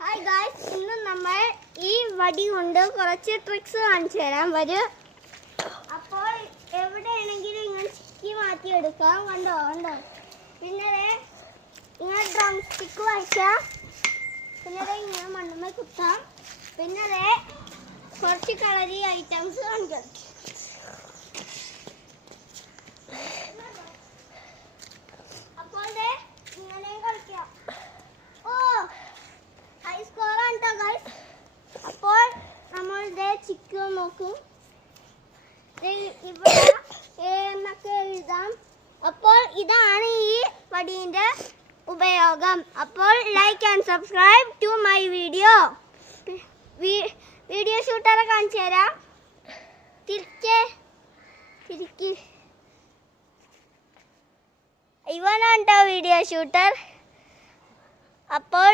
Hi guys, ഇന്ന് നമ്മൾ ഈ വടി കൊണ്ട് കുറച്ച് ട്രിക്സ് കാണിച്ചു തരാം. വരൂ. അപ്പോൾ എവിടെയാണെങ്കിലും ഇങ്ങനെ ചിക്കി മാറ്റിയെടുക്കാം. കണ്ടോ കണ്ടോ. പിന്നെ ഇങ്ങനെ ഡ്രം സ്റ്റിക്ക് വയ്ക്കാം. പിന്നെ ഇങ്ങനെ മണ്ണുമ്മ കുത്താം. പിന്നെ കുറച്ച് കളറി ഐറ്റംസ് കാണിക്കാം. അപ്പോൾ ഇങ്ങനെ കളിക്കാം. ഹൈ സ്കോർ ആണ് കേട്ടോ ഗൈസ്. അപ്പോൾ നമ്മൾ ചിക്ക് നോക്കും. ഇവിടെ എന്നൊക്കെ എഴുതാം. അപ്പോൾ ഇതാണ് ഈ വടീൻ്റെ ഉപയോഗം. അപ്പോൾ like and subscribe to my video. Video ഷൂട്ടറെ കാണിച്ചു തരാം. തിരിക്ക്. ഇവനാണ് കേട്ടോ വീഡിയോ ഷൂട്ടർ. അപ്പോൾ